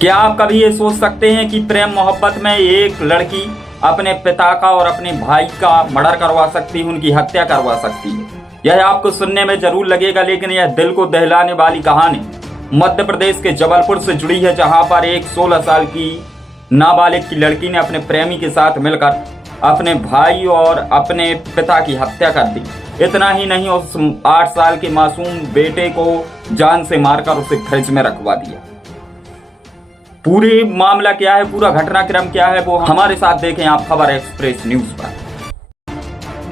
क्या आप कभी ये सोच सकते हैं कि प्रेम मोहब्बत में एक लड़की अपने पिता का और अपने भाई का मर्डर करवा सकती है, उनकी हत्या करवा सकती है। यह आपको सुनने में जरूर लगेगा, लेकिन यह दिल को दहलाने वाली कहानी मध्य प्रदेश के जबलपुर से जुड़ी है, जहां पर एक 16 साल की नाबालिग की लड़की ने अपने प्रेमी के साथ मिलकर अपने भाई और अपने पिता की हत्या कर दी। इतना ही नहीं, उस 8 साल के मासूम बेटे को जान से मारकर उसे फ्रिज में रखवा दिया। पूरी मामला क्या है, पूरा घटनाक्रम क्या है, वो हमारे साथ देखें आप खबर एक्सप्रेस न्यूज पर।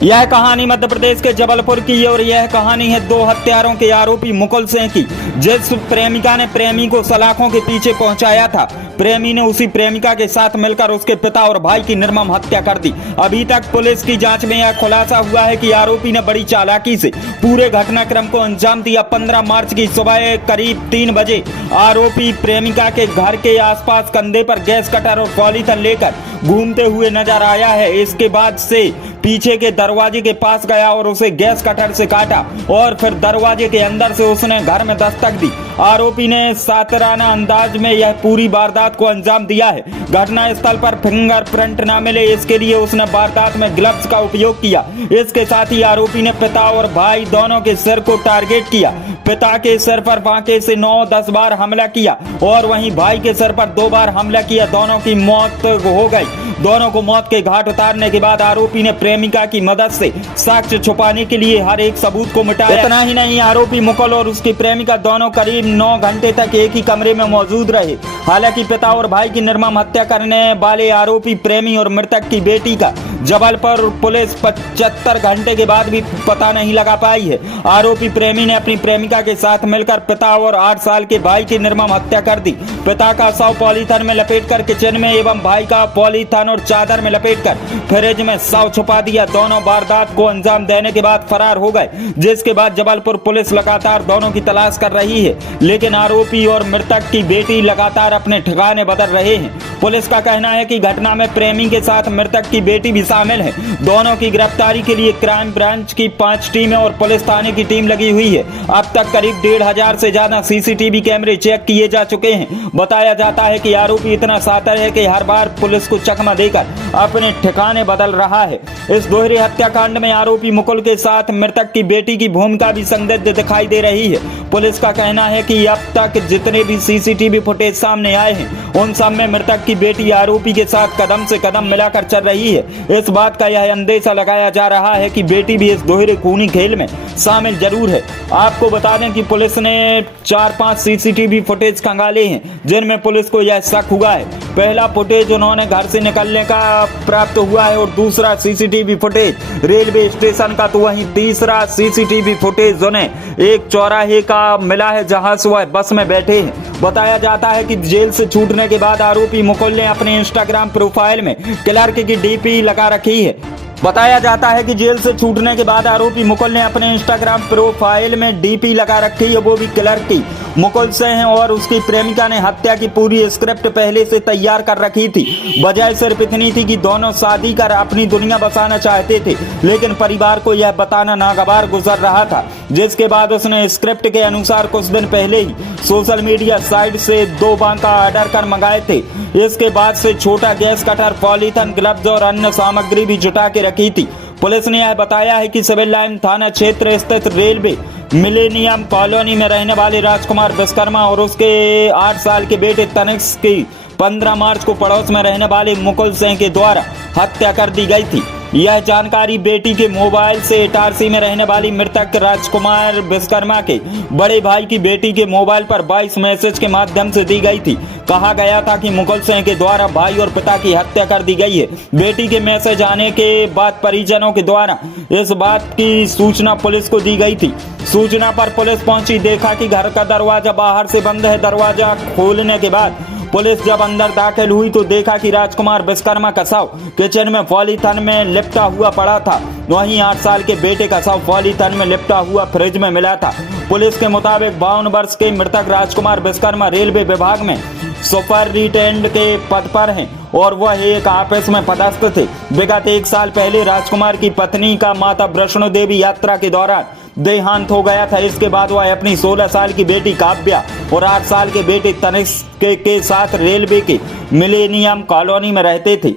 यह कहानी मध्य प्रदेश के जबलपुर की और यह कहानी है 2 हत्यारों के आरोपी मुकुल सिंह की। जिस प्रेमिका ने प्रेमी को सलाखों के पीछे पहुंचाया था, प्रेमी ने उसी प्रेमिका के साथ मिलकर उसके पिता और भाई की निर्मम हत्या कर दी। अभी तक पुलिस की जांच में यह खुलासा हुआ है कि आरोपी ने बड़ी चालाकी से पूरे घटनाक्रम को अंजाम दिया। 15 मार्च की सुबह करीब 3 बजे आरोपी प्रेमिका के घर के आसपास कंधे पर गैस कटर और पॉलीथिन लेकर घूमते हुए नजर आया है। इसके बाद से पीछे के दरवाजे के पास गया और उसे गैस कटर से काटा और फिर दरवाजे के अंदर से उसने घर में दस्तक दी। आरोपी ने सातराना अंदाज में यह पूरी वारदात को अंजाम दिया है। घटना स्थल पर फिंगरप्रिंट न मिले, इसके लिए उसने वारदात में ग्लव्स का उपयोग किया। इसके साथ ही आरोपी ने पिता और भाई दोनों के सिर को टारगेट किया। पिता के सिर पर फांके से 9-10 बार हमला किया और वहीं भाई के सिर पर 2 बार हमला किया। दोनों की मौत हो गई। दोनों को मौत के घाट उतारने के बाद आरोपी ने प्रेमिका की मदद से साक्ष्य छुपाने के लिए हर एक सबूत को मिटाया। इतना ही नहीं, आरोपी मुकुल और उसकी प्रेमिका दोनों करीब 9 घंटे तक एक ही कमरे में मौजूद रहे। हालांकि पिता और भाई की निर्मम हत्या करने वाले आरोपी प्रेमी और मृतक की बेटी का जबलपुर पुलिस 75 घंटे के बाद भी पता नहीं लगा पाई है। आरोपी प्रेमी ने अपनी प्रेमिका के साथ मिलकर पिता और 8 साल के भाई की निर्मम हत्या कर दी। पिता का शव पॉलीथिन में लपेटकर किचन में एवं भाई का पॉलीथिन और चादर में लपेटकर फ्रिज में शव छुपा दिया। दोनों वारदात को अंजाम देने के बाद फरार हो गए, जिसके बाद जबलपुर पुलिस लगातार दोनों की तलाश कर रही है, लेकिन आरोपी और मृतक की बेटी लगातार अपने ठिकाने बदल रहे हैं। पुलिस का कहना है कि घटना में प्रेमी के साथ मृतक की बेटी भी शामिल है। दोनों की गिरफ्तारी के लिए क्राइम ब्रांच की 5 टीमें और पुलिस थाने की टीम लगी हुई है। अब तक करीब 1,500 से ज्यादा सीसीटीवी कैमरे चेक किए जा चुके हैं। बताया जाता है कि आरोपी इतना शातिर है कि हर बार पुलिस को चकमा देकर अपने ठिकाने बदल रहा है। इस दोहरे हत्याकांड में आरोपी मुकुल के साथ मृतक की बेटी की भूमिका भी संदिग्ध दिखाई दे रही है। पुलिस का कहना है कि अब तक जितने भी सीसीटीवी फुटेज सामने आए हैं, उन सब में मृतक की बेटी आरोपी के साथ कदम से कदम मिलाकर चल रही है। इस बात का यह अंदेशा लगाया जा रहा है कि बेटी भी इस दोहरे खूनी खेल में शामिल जरूर है। आपको बता दें कि पुलिस ने 4-5 सीसीटीवी फुटेज खंगाले हैं, जिनमें पुलिस को यह शक हुआ है। पहला फुटेज उन्होंने घर से निकलने का प्राप्त हुआ है और दूसरा सीसीटीवी फुटेज रेलवे स्टेशन का, तो वहीं तीसरा सीसीटीवी फुटेज उन्हें एक चौराहे का मिला है, जहां से वह बस में बैठे हैं। बताया जाता है कि जेल से छूटने के बाद आरोपी मुकुल ने अपने इंस्टाग्राम प्रोफाइल में क्लर्क की डीपी लगा रखी है। बताया जाता है कि जेल से छूटने के बाद आरोपी मुकुल ने अपने इंस्टाग्राम प्रोफाइल में डीपी लगा रखी है, वो भी क्लर्क की। मुकुल सिंह और उसकी प्रेमिका ने हत्या की पूरी स्क्रिप्ट पहले से तैयार कर रखी थी। वजह सिर्फ इतनी थी कि दोनों शादी कर अपनी दुनिया बसाना चाहते थे, लेकिन परिवार को यह बताना नागवार गुजर रहा था। जिसके बाद उसने स्क्रिप्ट के अनुसार कुछ दिन पहले ही सोशल मीडिया साइट से 2 बांका ऑर्डर कर मंगाए थे। इसके बाद से छोटा गैस कटर, पॉलीथिन, ग्लव्स और अन्य सामग्री भी जुटा के रखी थी। पुलिस ने यह बताया है कि सिविल लाइन थाना क्षेत्र स्थित रेलवे मिलेनियम कॉलोनी में रहने वाले राजकुमार विश्वकर्मा और उसके 8 साल के बेटे तनिष्क की 15 मार्च को पड़ोस में रहने वाले मुकुल सिंह के द्वारा हत्या कर दी गई थी। यह जानकारी बेटी के मोबाइल से इटारसी में रहने वाली मृतक राजकुमार विश्वकर्मा के बड़े भाई की बेटी के मोबाइल पर 22 मैसेज के माध्यम से दी गई थी। कहा गया था कि मुकुल सिंह के द्वारा भाई और पिता की हत्या कर दी गई है। बेटी के मैसेज आने के बाद परिजनों के द्वारा इस बात की सूचना पुलिस को दी गई थी। सूचना पर पुलिस पहुंची, देखा कि घर का दरवाजा बाहर से बंद है। दरवाजा खोलने के बाद पुलिस जब अंदर दाखिल हुई तो देखा कि राजकुमार विश्वकर्मा का शव किचन में पॉलीथिन में लिपटा हुआ पड़ा था। वहीं 8 साल के बेटे का शव पॉलीथिन में लिपटा हुआ फ्रिज में मिला था। पुलिस के मुताबिक 52 वर्ष के मृतक राजकुमार विश्वकर्मा रेलवे विभाग में सुपरिटेंडेंट के पद पर हैं और वह एक ऑफिस में पदस्थ थे। विगत 1 साल पहले राजकुमार की पत्नी का माता वैष्णो देवी यात्रा के दौरान देहांत हो गया था। इसके बाद वह अपनी 16 साल की बेटी काव्या और 8 साल के बेटे तनिष्क के साथ रेलवे के मिलेनियम कॉलोनी में रहते थे।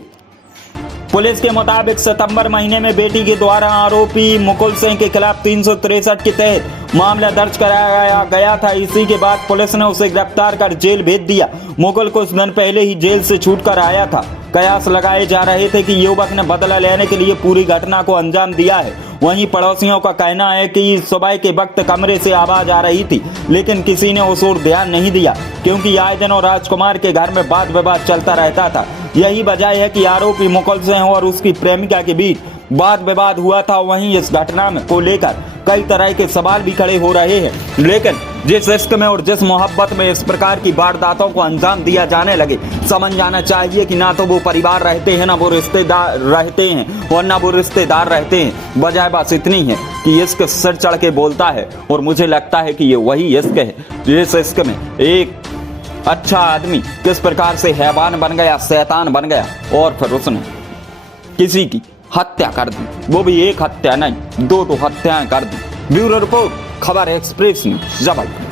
पुलिस के मुताबिक सितंबर महीने में बेटी के द्वारा आरोपी मुकुल सिंह के खिलाफ 363 के तहत मामला दर्ज कराया गया था। इसी के बाद पुलिस ने उसे गिरफ्तार कर जेल भेज दिया। मुकुल कुछ दिन पहले ही जेल से छूट कर आया था। कयास लगाए जा रहे थे कि युवक ने बदला लेने के लिए पूरी घटना को अंजाम दिया है। वहीं पड़ोसियों का कहना है कि सुबह के वक्त कमरे से आवाज आ रही थी, लेकिन किसी ने उस ओर ध्यान नहीं दिया, क्योंकि आए दिनों राजकुमार के घर में वाद विवाद चलता रहता था। यही वजह है कि आरोपी मुकुल सिंह और उसकी प्रेमिका के बीच वाद विवाद हुआ था। वहीं इस घटना को लेकर कई तरह के सवाल भी खड़े हो रहे हैं, लेकिन जिस इश्क में और जिस मोहब्बत में इस प्रकार की वारदातों को अंजाम दिया जाने लगे, समझ जाना चाहिए कि ना तो वो परिवार रहते हैं, ना वो रिश्तेदार रहते हैं और ना वो रिश्तेदार रहते हैं। वजह बस इतनी है कि इश्क सिर चढ़ के बोलता है, और मुझे लगता है कि ये वही इश्क है जिस इश्क में एक अच्छा आदमी किस प्रकार से हैवान बन गया, शैतान बन गया, और फिर उसने किसी की हत्या कर दी। वो भी एक हत्या नहीं, 2 हत्याएं कर दी। ब्यूरो रिपोर्ट, खबर एक्सप्रेस न्यूज़, जबलपुर।